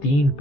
3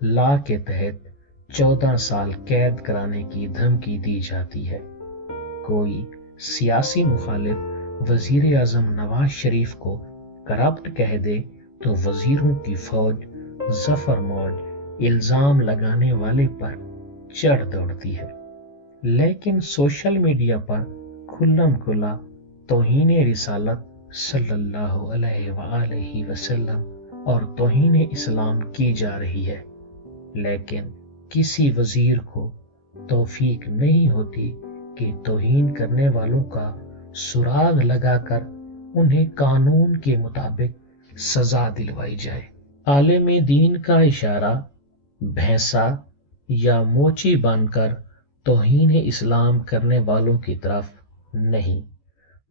لا کے تحت 14 سال قید کرانے کی دھمکی دی جاتی ہے۔ کوئی سیاسی مخالف وزیر اعظم نواز شریف کو کرپٹ کہہ دے تو وزیروں کی فوج ظفر موج الزام لگانے والے پر چڑھ دوڑتی ہے، لیکن سوشل میڈیا پر کھلم کھلا توہین رسالت صلی اللہ علیہ وآلہ وسلم اور توہین اسلام کی جا رہی ہے، لیکن کسی وزیر کو توفیق نہیں ہوتی کہ توہین کرنے والوں کا سراغ لگا کر انہیں قانون کے مطابق سزا دلوائی جائے۔ عالم دین کا اشارہ بھینسا یا موچی بن کر توہین اسلام کرنے والوں کی طرف نہیں،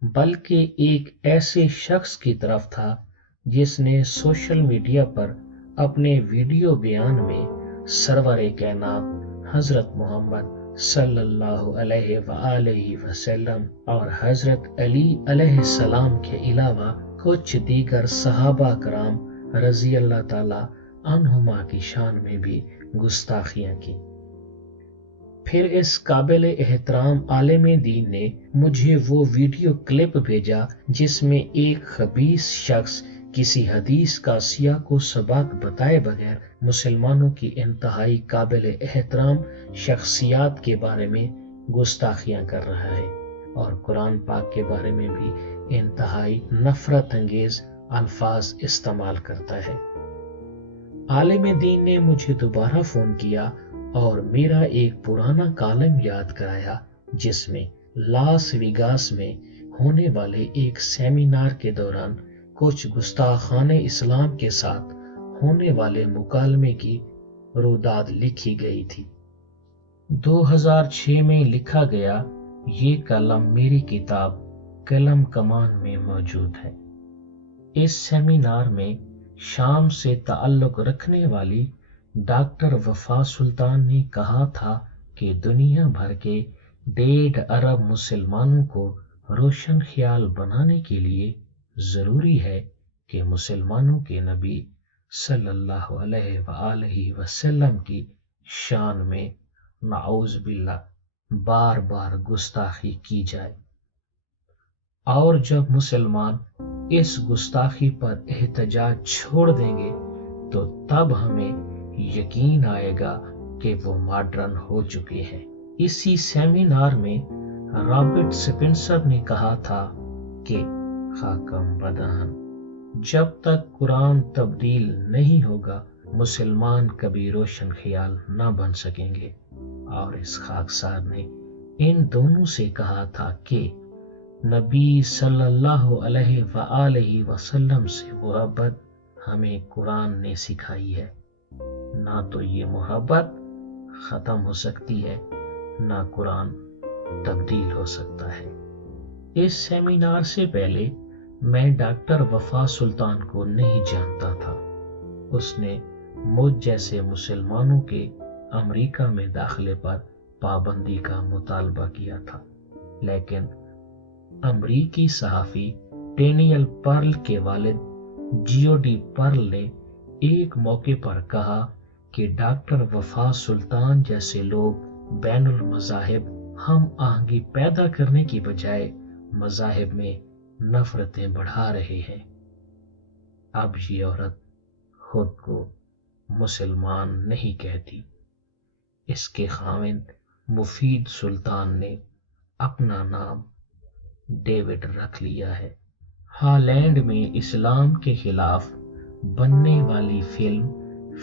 بلکہ ایک ایسے شخص کی طرف تھا جس نے سوشل میڈیا پر اپنے ویڈیو بیان میں سرور کائنات حضرت محمد صلی اللہ علیہ وآلہ وسلم اور حضرت علی علیہ السلام کے علاوہ کچھ دیگر صحابہ کرام رضی اللہ تعالی عنہما کی شان میں بھی گستاخیاں کی۔ پھر اس قابل احترام عالم دین نے مجھے وہ ویڈیو کلپ بھیجا جس میں ایک خبیث شخص کسی حدیث کا سیاق و سباق بتائے بغیر مسلمانوں کی انتہائی قابل احترام شخصیات کے بارے میں گستاخیاں کر رہا ہے اور قرآن پاک کے بارے میں بھی انتہائی نفرت انگیز الفاظ استعمال کرتا ہے۔ عالم دین نے مجھے دوبارہ فون کیا اور میرا ایک پرانا کالم یاد کرایا جس میں لاس ویگاس میں ہونے والے ایک سیمینار کے دوران کچھ گستاخان اسلام کے ساتھ ہونے والے مکالمے کی روداد لکھی گئی تھی۔ 2006 میں لکھا گیا یہ کالم میری کتاب قلم کمان میں موجود ہے۔ اس سیمینار میں شام سے تعلق رکھنے والی ڈاکٹر وفا سلطان نے کہا تھا کہ دنیا بھر کے 1.5 ارب مسلمانوں کو روشن خیال بنانے کے لیے ضروری ہے کہ مسلمانوں کے نبی صلی اللہ علیہ وآلہ وسلم کی شان میں نعوذ باللہ بار بار گستاخی کی جائے، اور جب مسلمان اس گستاخی پر احتجاج چھوڑ دیں گے تو تب ہمیں یقین آئے گا کہ وہ ماڈرن ہو چکے ہیں۔ اسی سیمینار میں رابرٹ سپنسر نے کہا تھا کہ خاکم بدہن جب تک قرآن تبدیل نہیں ہوگا مسلمان کبھی روشن خیال نہ بن سکیں گے، اور اس خاکسار نے ان دونوں سے کہا تھا کہ نبی صلی اللہ علیہ وآلہ وسلم سے محبت ہمیں قرآن نے سکھائی ہے، نہ تو یہ محبت ختم ہو سکتی ہے نہ قرآن تبدیل ہو سکتا ہے۔ اس سیمینار سے پہلے میں ڈاکٹر وفا سلطان کو نہیں جانتا تھا۔ اس نے مجھ جیسے مسلمانوں کے امریکہ میں داخلے پر پابندی کا مطالبہ کیا تھا، لیکن امریکی صحافی ڈینیل پرل کے والد جیو ڈی پرل نے ایک موقع پر کہا کہ ڈاکٹر وفا سلطان جیسے لوگ بین المذاہب ہم آہنگی پیدا کرنے کی بجائے مذاہب میں نفرتیں بڑھا رہے ہیں۔ اب یہ عورت خود کو مسلمان نہیں کہتی۔ اس کے خاوند مفید سلطان نے اپنا نام ڈیوڈ رکھ لیا ہے۔ ہالینڈ میں اسلام کے خلاف بننے والی فلم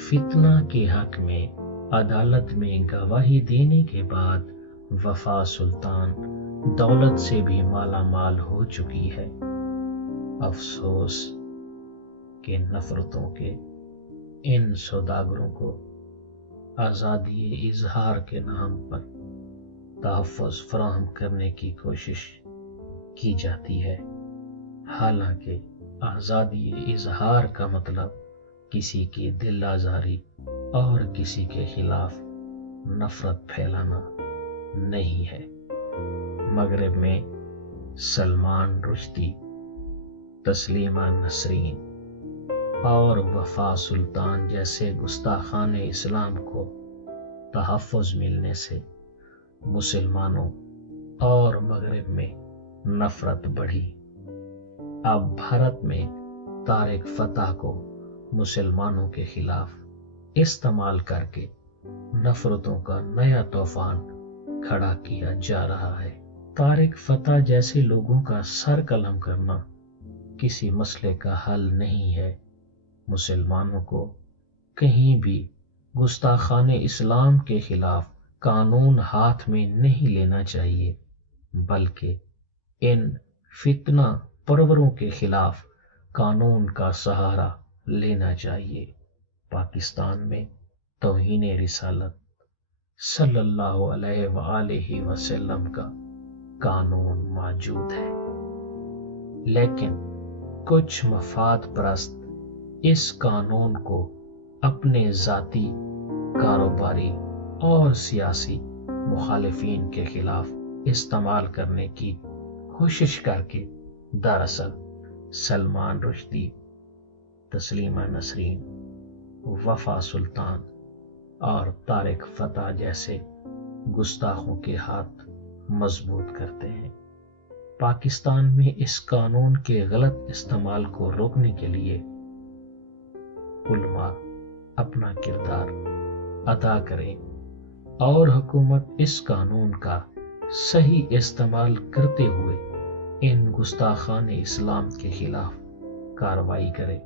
فتنہ کے حق میں عدالت میں گواہی دینے کے بعد وفا سلطان دولت سے بھی مالا مال ہو چکی ہے۔ افسوس کہ نفرتوں کے ان سوداگروں کو آزادی اظہار کے نام پر تحفظ فراہم کرنے کی کوشش کی جاتی ہے، حالانکہ آزادی اظہار کا مطلب کسی کی دل آزاری اور کسی کے خلاف نفرت پھیلانا نہیں ہے۔ مغرب میں سلمان رشدی، تسلیمہ نسرین، اور وفا سلطان جیسے گستاخان اسلام کو تحفظ ملنے سے مسلمانوں اور مغرب میں نفرت بڑھی۔ اب بھارت میں طارق فتح کو مسلمانوں کے خلاف استعمال کر کے نفرتوں کا نیا طوفان کھڑا کیا جا رہا ہے۔ طارق فتح جیسے لوگوں کا سر قلم کرنا کسی مسئلے کا حل نہیں ہے۔ مسلمانوں کو کہیں بھی گستاخان اسلام کے خلاف قانون ہاتھ میں نہیں لینا چاہیے، بلکہ ان فتنہ پروروں کے خلاف قانون کا سہارا لینا چاہیے۔ پاکستان میں توہین رسالت صلی اللہ علیہ وآلہ وسلم کا قانون موجود ہے، لیکن کچھ مفاد پرست اس قانون کو اپنے ذاتی، کاروباری اور سیاسی مخالفین کے خلاف استعمال کرنے کی کوشش کر کے دراصل سلمان رشدی، تسلیمہ نسرین، وفا سلطان اور طارق فتح جیسے گستاخوں کے ہاتھ مضبوط کرتے ہیں۔ پاکستان میں اس قانون کے غلط استعمال کو روکنے کے لیے علماء اپنا کردار ادا کریں اور حکومت اس قانون کا صحیح استعمال کرتے ہوئے ان گستاخان اسلام کے خلاف کارروائی کرے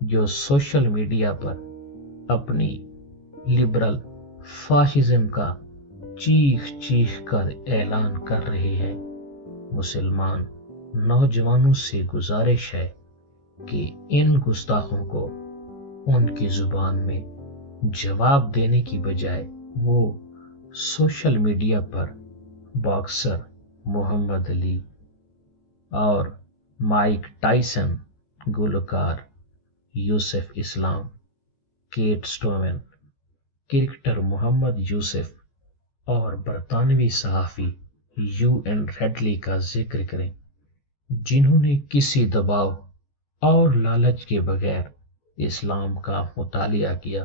جو سوشل میڈیا پر اپنی لبرل فاشزم کا چیخ چیخ کر اعلان کر رہے ہیں۔ مسلمان نوجوانوں سے گزارش ہے کہ ان گستاخوں کو ان کی زبان میں جواب دینے کی بجائے وہ سوشل میڈیا پر باکسر محمد علی اور مائک ٹائسن، گلوکار یوسف اسلام، کیٹ سٹومن، کرکٹر محمد یوسف اور برطانوی صحافی UN ریڈلی کا ذکر کریں، جنہوں نے کسی دباؤ اور لالچ کے بغیر اسلام کا مطالعہ کیا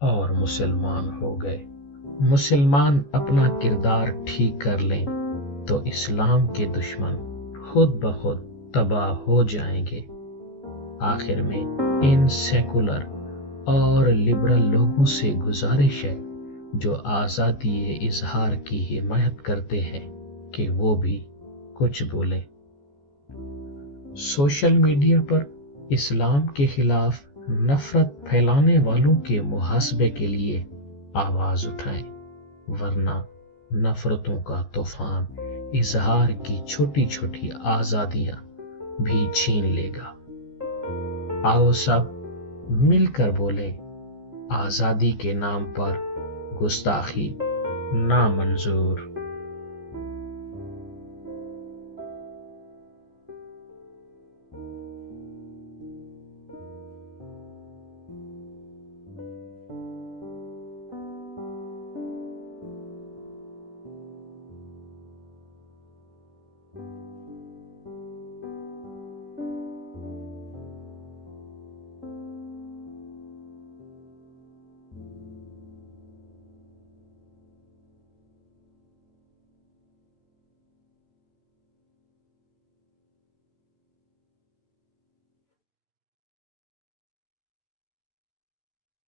اور مسلمان ہو گئے۔ مسلمان اپنا کردار ٹھیک کر لیں تو اسلام کے دشمن خود بخود تباہ ہو جائیں گے۔ آخر میں ان سیکولر اور لبرل لوگوں سے گزارش ہے جو آزادی اظہار کی حمایت کرتے ہیں کہ وہ بھی کچھ بولیں۔ سوشل میڈیا پر اسلام کے خلاف نفرت پھیلانے والوں کے محاسبے کے لیے آواز اٹھائیں، ورنہ نفرتوں کا طوفان اظہار کی چھوٹی چھوٹی آزادیاں بھی چھین لے گا۔ آؤ سب مل کر بولیں، آزادی کے نام پر گستاخی نامنظور۔